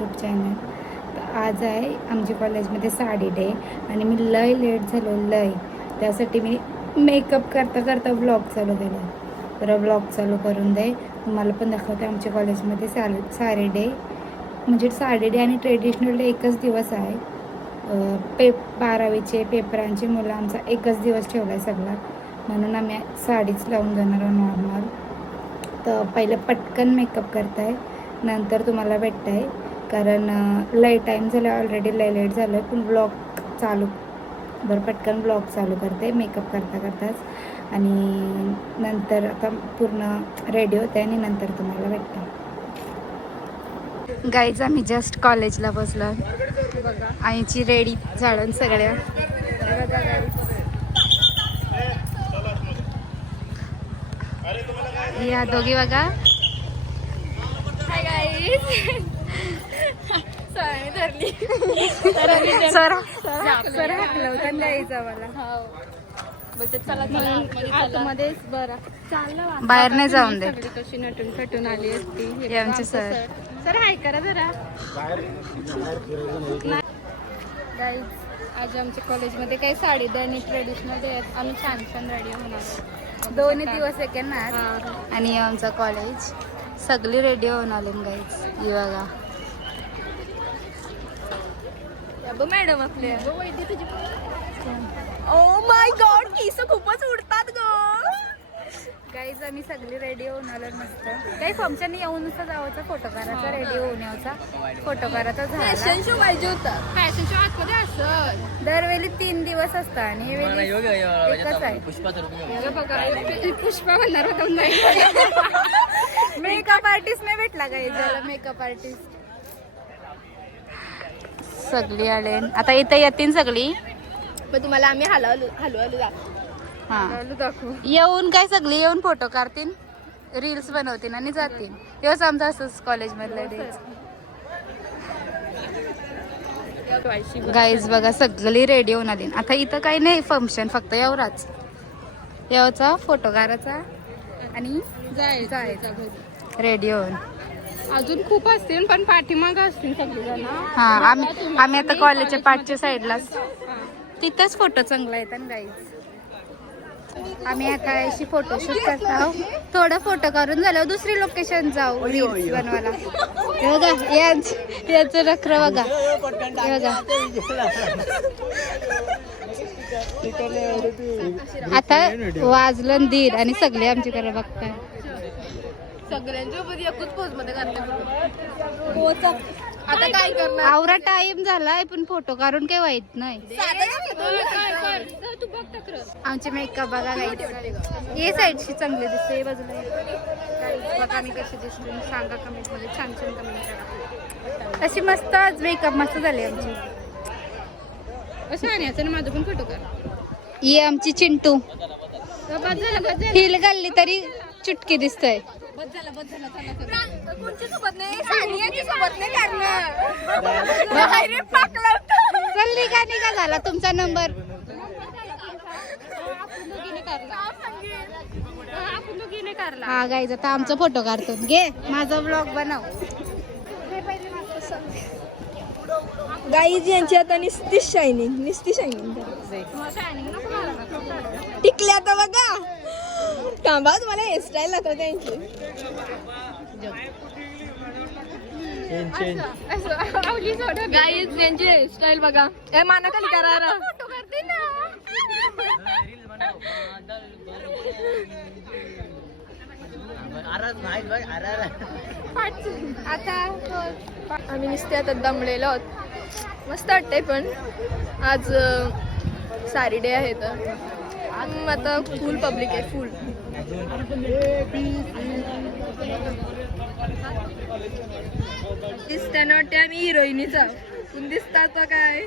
YouTube channel तर आज आहे आमच्या कॉलेजमध्ये साडी डे आणि मी लय लेट झालो लय. त्यासाठी मी मेकअप करता करता ब्लॉग चालू केला. तर ब्लॉग चालू करून दे. तुम्हाला पण दाखवते आमच्या कॉलेजमध्ये साल साडी डे म्हणजे साडी डे आणि ट्रेडिशनल डे एकच दिवस आहे. पे बारावीचे पेपरांचे मुलं आमचा एकच दिवस ठेवला आहे सगळा. म्हणून आम्ही साडीच लावून जाणार आहोत नॉर्मल तर पहिलं पटकन मेकअप करताय. नंतर तुम्हाला भेटत आहे कारण लय टाईम झाला ऑलरेडी लय लेट झालं आहे पण ब्लॉग चालू बरं पटकन ब्लॉग चालू करते मेकअप करता करताच. आणि नंतर आता पूर्ण रेडी होते आणि नंतर तुम्हाला भेटते. गाईज आम्ही जस्ट कॉलेजला बसलो. आईची रेडी झाडून सगळ्या. या दोघी बघा. सरांनी सर सर हाकलं होतं द्यायचं मला हो. आतमध्येच बरं. चाललं बाहेर नाही जाऊन दे कशी नटून फटून आली असती. आमचे sir. सर. हाय करा जरा. गाईज आज आमच्या कॉलेजमध्ये काही साडी आणि ट्रेडिशनल डे आहेत. आम्ही छान छान रेडी होणार. दोन्ही दिवस येणार हा. आणि आमचं कॉलेज सगळी रेडी होऊन आले गाईज ही बघा. या बघ मॅडम आपले ओ माय गॉड केस खूपच उडतात ग. गाईज आम्ही सगळी रेडी होऊन आलो मस्त. काही फंक्शन येऊन जावाचा फोटो करायचा रेडी होऊन यायचा. फोटो करायचा झाला. फॅशन शो पाहिजे होता. फॅशन शो आतमध्ये असत दरवेळी तीन दिवस असतात आणि एकच आहे. पुष्पा म्हणणार होता नाही. मेकअप आर्टिस्ट नाही भेटला काही त्याला मेकअप आर्टिस्ट. सगळी आले आता इथं येतील सगळी. मग तुम्हाला आम्ही हलवलो हलवलो दाखवू हा. हलवलो दाखवू. येऊन काय सगळी येऊन फोटो काढतील रील्स बनवतील आणि जातील तेव्हाच आमचं असंच कॉलेजमधलं डेज गाईज बघा सगळी रेडी होऊन आली आता इथं काही नाही फंक्शन फक्त एवढाच एवढा फोटो काढायचा आणि जायचं जायचं. घरी. रेडी होऊन अजून खूप असतील पण पाठीमाग असतील सगळेजण. हा आम्ही आम्ही आता कॉलेजच्या पाठच्या साईडलाच तिथंच फोटो चांगला येतात गाईज आम्ही आता अशी फोटोशूट करतो थोडं फोटो करून झालं दुसरी लोकेशन जाऊ रील्स बनवायला. हे बघा यांच याचं रखर बघा. हे बघा. आता वाजलं दीड आणि सगळे आमच्याकडे बघताय. सगळ्यांच्या सोबत एकच पोजमध्ये करते आता काय करणार? आवरा टाइम झालाय पण फोटो काढून काही वाईट नाही. काय कर तू बघ तक्र आमचे मेकअप बघा ये साईडशी चांगले दिसते हे बाजूला ये. बघा कशी दिसते. सांगा कमेंटमध्ये छान छान कमेंट करा. अशी मस्त आज मेकअप मस्त झाली आमची. असं आणायचं ना माझं पण फोटो कर. ही आमची चिंटू. हिल घालली तरी चुटकी दिसतंय. बस झालं बस झालं चला कोणच्या सोबत नाही? सानियाच्या सोबत नाही करणार अरे पाकला चल निघा निघा झाला तुमचा नंबर. हा गाईज आता आमचा फोटो काढतो. घे माझा ब्लॉग बनव. गाईज यांची आता निस्ती शायनिंग निस्ती शायनिंग टिकले आता बघा. थांबा तुम्हाला हेअरस्टाईल दाखवते त्यांची. गाईज त्यांची हेअरस्टाईल बघा. ए माना खाली करा फोटो करते ना आता आम्ही नुसते आता दमलेलो आहोत. मस्त वाटतंय पण. आज सारी डे आहे तर. हम्म, आता फुल पब्लिक आहे फुल वाटते आम्ही हिरोईनीचा पण दिसतात काय?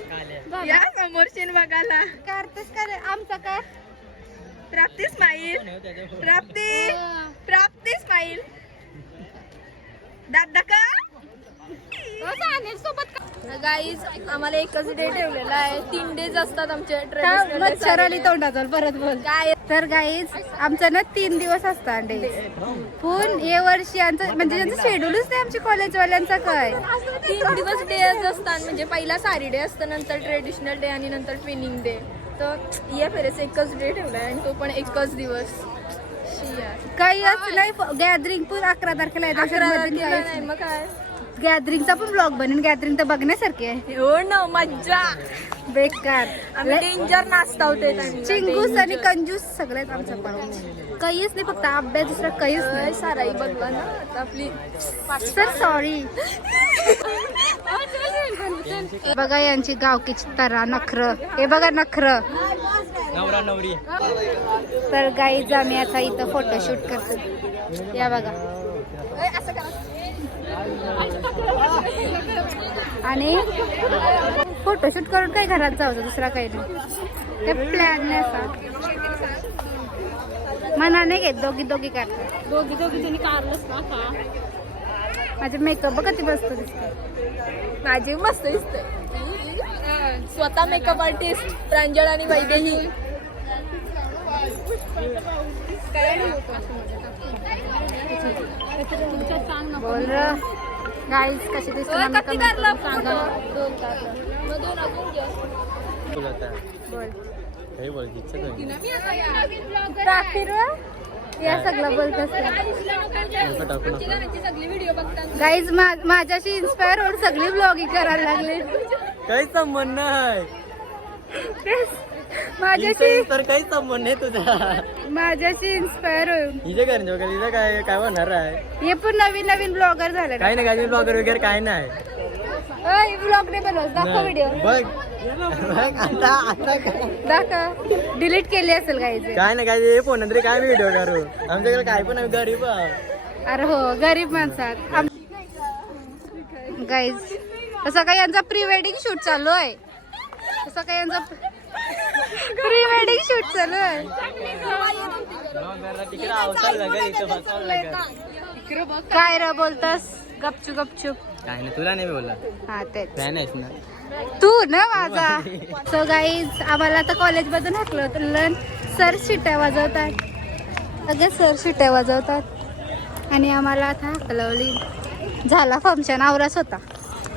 या समोरशीन बघायला. करतेस का रे आमचा काय? प्राप्ती स्माईल प्राप्ती. प्राप्ती स्माईल दादा का गाईज आम्हाला एकच डे ठेवलेला आहे. तीन डेज असतात आमचे मच्छर आली तोंडात परत बोल. काय तर गाईज आमचं ना तीन दिवस असतात डे पण या वर्षी आमचं म्हणजे त्यांचं शेड्यूलच नाही आमच्या कॉलेजवाल्यांचा काय? तीन दिवस डेज असतात. म्हणजे पहिला सारी डे असतं नंतर ट्रेडिशनल डे आणि नंतर ट्विनिंग डे तर या फेरेस एकच डे ठेवलाय आणि तो पण एकच दिवस. काही असं नाही गॅदरिंग पण अकरा तारखेला आहे. मग काय? गॅदरिंगचा पण ब्लॉग बनेन. गॅदरिंग तर बघण्यासारखी आहे. हो ना मज्जा. बेकार. आम्ही डेंजर नाचता होते चिंगूस आणि कंजूस सगळ्यात आमचा पाऊच काहीच नाही फक्त अभ्यास दुसरा काहीच नाही. साराई बघला ना. आता आपली सर सॉरी बघा यांची गावकीची तरा नखर. हे बघा नखर. नवरा नवरी. तर गाईज आम्ही आता इथं फोटोशूट करतो या बघा. आणि फोटोशूट करून काय घरात जायचं दुसरा काही नाही. ते प्लॅन नाही असा. मना नाही घेत दोघी दोघी करतात. दोघी दोघी कारलंच ना का माझे मेकअप बघ किती मस्त दिसते. माझी मस्त दिसते. स्वतः मेकअप आर्टिस्ट प्रांजळ आणि वैदेही. बोल गाईज कशी दिसते? या. सगळं बोलत असते. गाईज माझ्याशी इन्स्पायर होऊन सगळी ब्लॉगिंग करायला लागली. काही संबंध नाही. तेच माझ्याशी तर काही संबंध नाही तुझा. माझ्याशी इन्स्पायर हिचे घरचे वगैरे हिचं काय काय होणार आहे? हे पण नवीन नवीन ब्लॉगर झाले काही नाही काही ब्लॉगर वगैरे काय नाही. ब्लॉग नाही बनवत. दाखव व्हिडिओ बघ. बघ, आता आता काय? दाखव. डिलीट केली असेल गाईज काय नाही काय फोन तरी काय व्हिडिओ करू? आमच्याकडे काय पण आम्ही गरीब आहोत. अरे हो गरीब माणसात. गाईज तसं काही यांचा प्री वेडिंग शूट चालू आहे? तसं काही यांचा प्री वेडिंग शूट चालू आहे. काय र बोलतास? गपचूप गपचूप. काय नाही तुला नाही बोलला हा तेच. फॅन आहेस ना? तू ना माझा सो गाईज आम्हाला आता कॉलेजमधून हाकलं होतं. सर शिट्या वाजवतात. अगं सर शिट्या वाजवतात. आणि आम्हाला आता हकलवली झाला फंक्शन आवराच होता.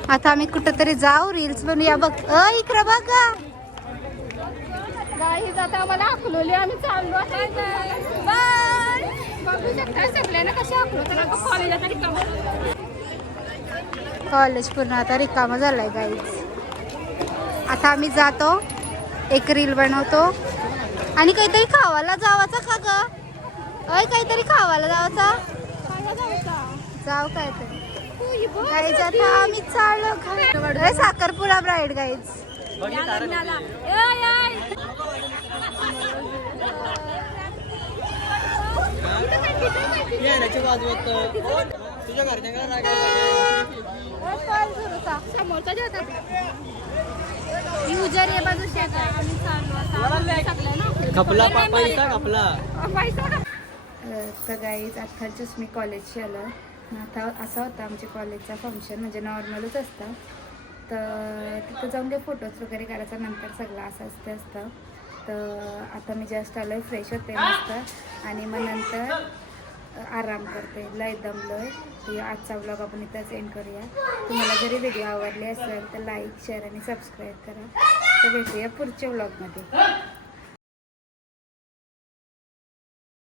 आता आम्ही कुठंतरी जाऊ रील्स बनवूया. बघ. अ इकडं बघा. आम्हाला हकलवली आम्ही चाललो बाय. बघू शकता सगळ्यांना कसे हकलवतात कॉलेजात कॉलेज पूर्ण आता रिकामं झालंय गाईज आता आम्ही जातो एक रील बनवतो. आणि काहीतरी खावायला जावाचा का ग? अय काहीतरी खावायला जावाचा. जाव काहीतरी. गाईज आता आम्ही चाललो. अय, साखरपुडा ब्राईड गाईज तुझ्या युजर ये बाजू आम्ही चाललो. आता खपला पैसा खपला तर गाईज आत्ताच मी कॉलेजशी आलं. आता असा होता आमच्या कॉलेजचा फंक्शन म्हणजे नॉर्मलच असतं. तर तिथं जाऊन काही फोटोज वगैरे करायचा नंतर सगळं असं असते असतं. तर आता मी जस्ट आलो फ्रेश होते मस्त. आणि मग नंतर आराम करते. लय दमलोय की आजचा ब्लॉग आपण इथंच एंड करूया. तुम्हाला जरी व्हिडिओ आवडले असेल तर लाईक शेअर आणि सबस्क्राईब करा. तर भेटूया पुढच्या ब्लॉगमध्ये